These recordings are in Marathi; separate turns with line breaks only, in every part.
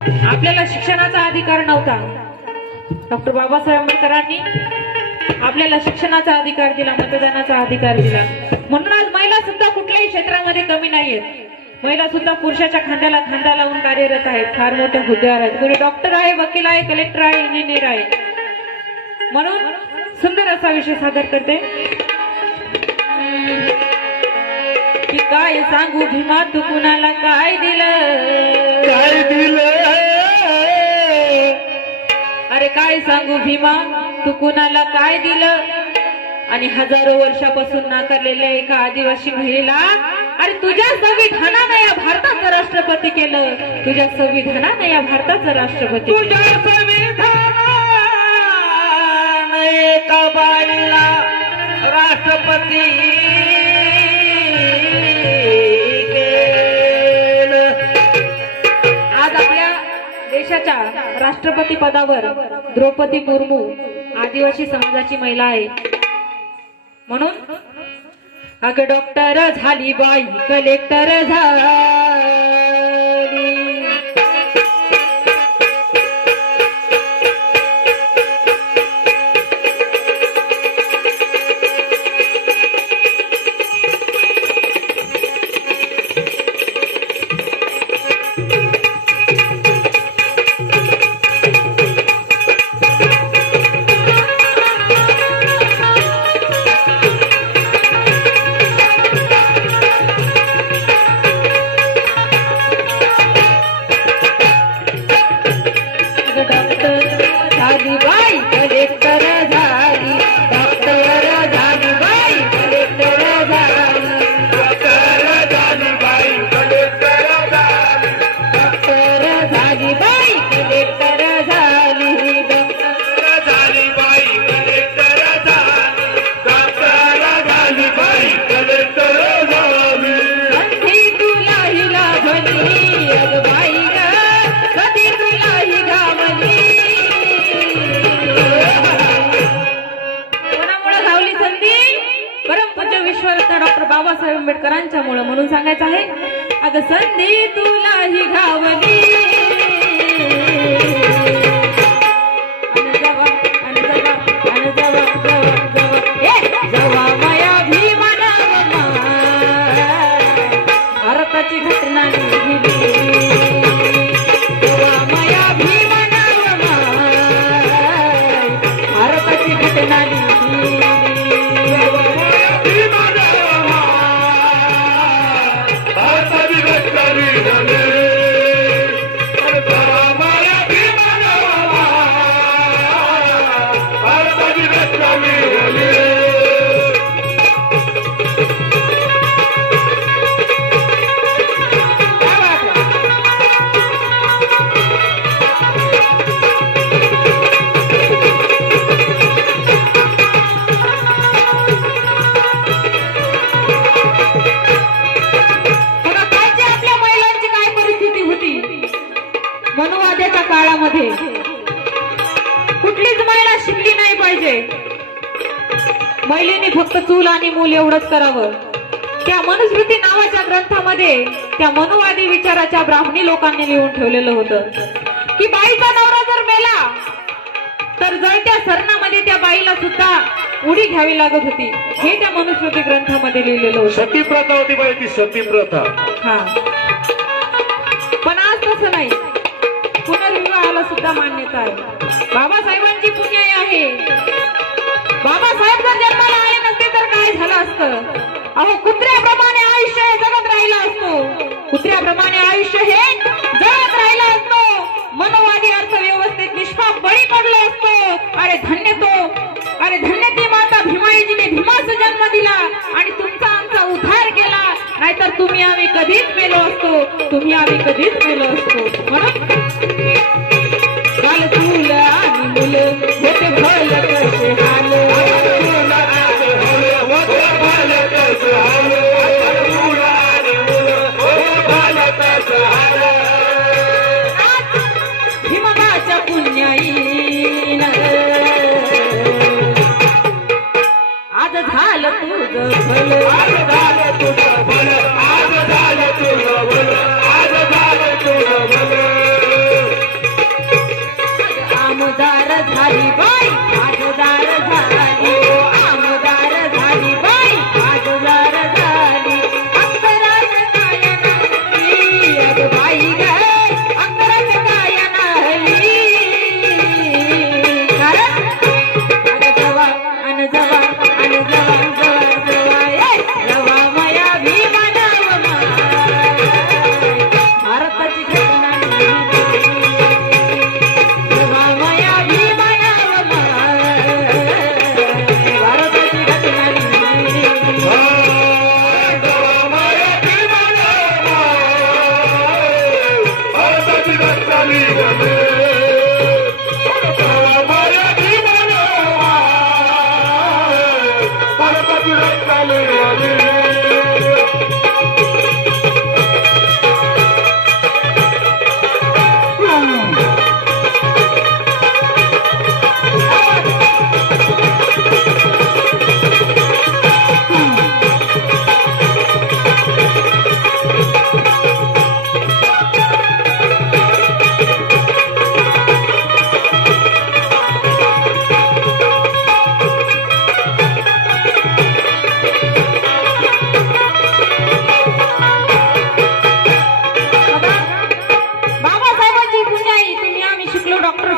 आपल्याला शिक्षणाचा अधिकार नव्हता. डॉक्टर बाबासाहेब आंबेडकरांनी आपल्याला शिक्षणाचा अधिकार दिला मतदानाचा अधिकार दिला. म्हणून आज महिला सुद्धा कुठल्याही क्षेत्रामध्ये कमी नाहीयेत. महिला सुद्धा पुरुषाच्या खांद्याला खांदा लावून कार्यरत आहेत. फार मोठ्या हुद्द्यावर आहेत. कोणी डॉक्टर आहे वकील आहे कलेक्टर आहे इंजिनियर आहे. म्हणून सुंदर असा विषय सादर करते. की काय सांगू भीमा तू कुणाला काय सांगू भीमा? तू कुणाला काय दिलं? आणि हजारो वर्षापासून नाकारलेल्या एका आदिवासी महिलेला आणि तुझ्या संविधानानं या भारताचं राष्ट्रपती केलं. तुझ्या संविधानानं या भारताचं राष्ट्रपती
तुझ्या संविधान एका बाईला राष्ट्रपती
राष्ट्रपती पदावर द्रौपदी मुर्मू आदिवासी समाजाची महिला आहे. म्हणून अगं डॉक्टर झाली बाई कलेक्टर झाला. आंबेडकरांच्यामुळं आंबेडकरांच्या मुळे म्हणून सांगायचं आहे अगं संधी तुला ही घावली घटना महिलेने फक्त चूल आणि मूल एवढंच करावं. त्या मनुस्मृती नावाच्या ग्रंथामध्ये त्या मनुवादी विचाराच्या ब्राह्मणी लोकांनी लिहून ठेवलेलं होतं. की बाईचा नवरा जर मेला तर जळत्या सरणामध्ये त्या बाईला सुद्धा उडी घ्यावी लागत होती. हे त्या मनुस्मृती ग्रंथामध्ये लिहिलेलं होतं.
सती प्रथा होती बाई ती सती प्रथा.
हा. पण आज तसं नाही. पुनर्विवाहाला सुद्धा मान्यता आहे. बाबासाहेबांची पुण्याई आहे. बाबासाहेब जर जन्माला आले नसते तर काय झालं असतं? अहो कुत्र्याप्रमाणे आयुष्य हे जगत राहिलं असतो. कुत्र्याप्रमाणे आयुष्य हे जगत राहिलं असतो. मनोवादी अर्थव्यवस्थेत निष्पाप बळी पडलो असतो. अरे धन्य तो. अरे धन्य ती माता भीमाईजीने भीमाचा जन्म दिला आणि तुमचा आमचा उद्धार केला. नाहीतर तुम्ही आम्ही कधीच मेलो असतो. तुम्ही आम्ही कधीच मेलो असतो. म्हणून झालं Thank
you.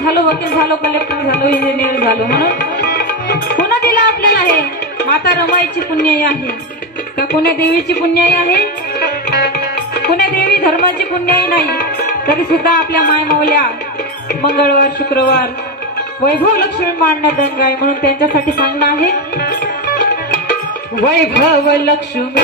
झालो
वकील झालो कलेक्टर झालो इंजिनियर झालो म्हणून. कोणा दिला आपल्याला हे. माता रमाईची पुण्याई आहे. का कोण्या देवीची पुण्याई आहे? कुण्या देवी धर्माची पुण्याई नाही. तरी सुद्धा आपल्या मायमावल्या मंगळवार शुक्रवार वैभव लक्ष्मी मांडणं दंग आहे म्हणून त्यांच्यासाठी सांगणं आहे. वैभव लक्ष्मी